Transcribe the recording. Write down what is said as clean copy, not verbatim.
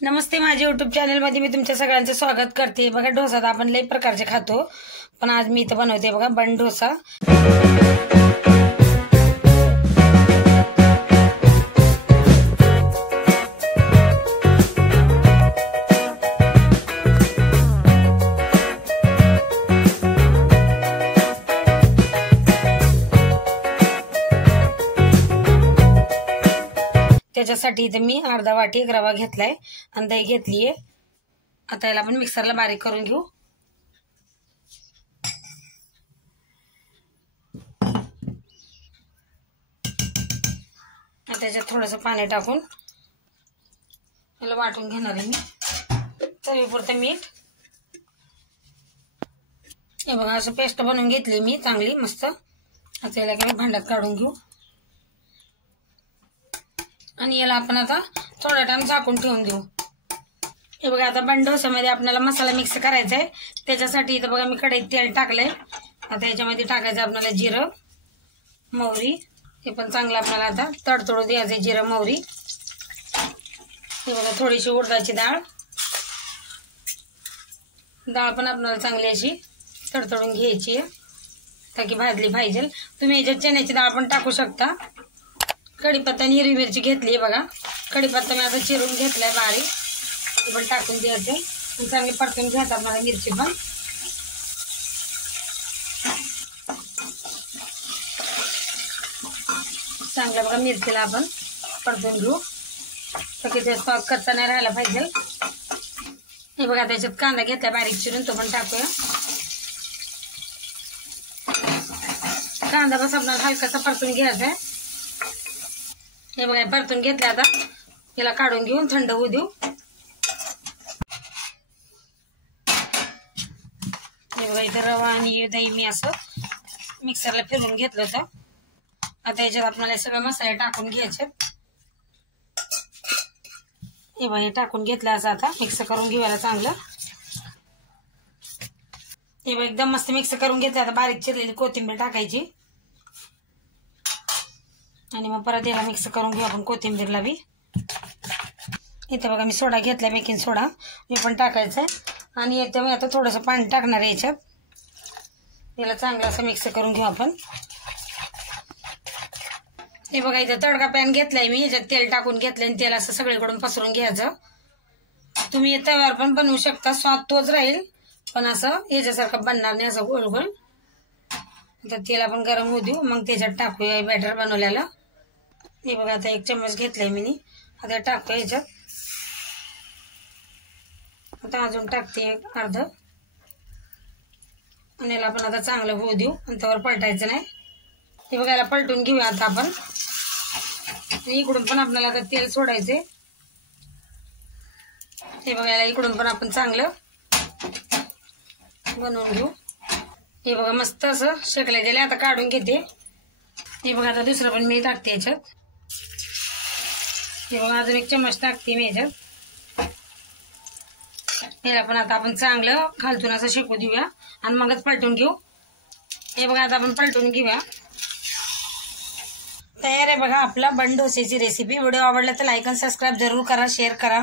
नमस्ते, माझ्या यूट्यूब चॅनलमध्ये मी तुमच्या सगळ्यांचं स्वागत करते। बघा, डोसा तर आपण लई प्रकारचे खातो, पण आज मी इथं बनवते बघा बन डोसा। त्याच्यासाठी इथे मी अर्धा वाटी रवा घेतलाय आणि दही घेतलीये। आता याला आपण मिक्सरला बारीक करून घेऊ। आता त्याच्यात थोडंसं पाणी टाकून याला वाटून घेणार आहे मी। चवीपुरतं मीठ। हे बघा, असं पेस्ट बनवून घेतली मी चांगली मस्त। आता याला काही भांड्यात काढून घेऊ आणि याला आपण आता थोडा टाइम झाकून ठेवून देऊ। हे बघा, आता बन डोसामध्ये आपल्याला मसाला मिक्स करायचा आहे। त्याच्यासाठी इथं बघा मी कढईत तेल टाकलंय। आता याच्यामध्ये टाकायचं आपल्याला जिरं, मोहरी। हे पण चांगलं आपल्याला आता तडतडू द्यायचं जिरं मोहरी। हे बघा, थोडीशी उडदाची डाळ पण आपल्याला चांगली अशी तडतडून घ्यायची आहे ताकी भाजली पाहिजे। तुम्ही याच्यात चण्याची डाळ पण टाकू शकता। कढीपत्ता आणि हिरवी मिरची घेतली बघा। कढीपत्ता मी आता चिरून घेतलाय बारीक, ते पण टाकून द्यायचं आणि चांगली परतून घ्यायचं मला मिरची पण। चांगलं बघा मिरचीला आपण परतून घेऊ ताकी ते स्वाद कच्चा नाही राहायला पाहिजे। हे बघा, त्याच्यात कांदा घेतला बारीक चिरून, तो पण टाकूया। कांदा बस आपल्याला हलकासा परतून घ्यायचा आहे। हे बघा, परतून घेतलं। आता याला काढून घेऊन थंड होऊ देऊ। हे बघा, इथं रवा आणि दही मी असं मिक्सरला फिरवून घेतलं होतं। आता याच्यात आपल्याला सगळे मसाले टाकून घ्यायचे। हे बघा, हे टाकून घेतलं असं आता मिक्स करून घेऊया चांगलं। हे बघा, एकदम मस्त मिक्स करून घेतलं। आता बारीक चिरलेली कोथिंबीर टाकायची आणि मग परत याला मिक्स करून घेऊ आपण कोथिंबीरला बी। इथं बघा मी सोडा घेतला, बेकिंग सोडा, हे पण टाकायचं आहे आणि एकदम आता थोडंसं पाणी टाकणार आहे याच्यात। याला चांगलं असं मिक्स करून घेऊ आपण। हे बघा, इथं तडका पॅन घेतलाय मी, याच्यात तेल टाकून घेतलंय आणि तेल असं सगळीकडून पसरून घ्यायचं। तुम्ही तव्यावर पण बनवू शकता, स्वाद तोच राहील, पण असं याच्यासारखं बनणार नाही, असं गोल गोल। आता तेल आपण गरम होऊ देऊ, मग त्याच्यात टाकूया बॅटर बनवल्याला। हे बघा, आता 1 चम्मच घेतलाय मी, आता टाकूया याच्यात। आता अजून टाकते अर्ध आणि याला आपण आता चांगलं होऊ देऊ आणि त्यावर पलटायचं नाही। हे बघा, याला पलटून घेऊया आता आपण आणि इकडून पण आपल्याला आता तेल सोडायचे। हे बघा, याला इकडून पण आपण चांगलं बनवून घेऊ। हे बघा, मस्त असं शेकले गेले। आता काढून घेते। हे बघा, आता दुसरं पण मी टाकते याच्यात। हे बघा, अजून 1 चम्मच टाकते मी याच्यात। याला पण आता आपण चांगलं खालतून असं शेकू देऊया आणि मगच पलटून घेऊ। हे बघा, आता आपण पलटून घेऊया। तयार आहे बघा आपला बन डोसेची रेसिपी। व्हिडिओ आवडला तर लाईक आणि सबस्क्राईब जरूर करा, शेअर करा।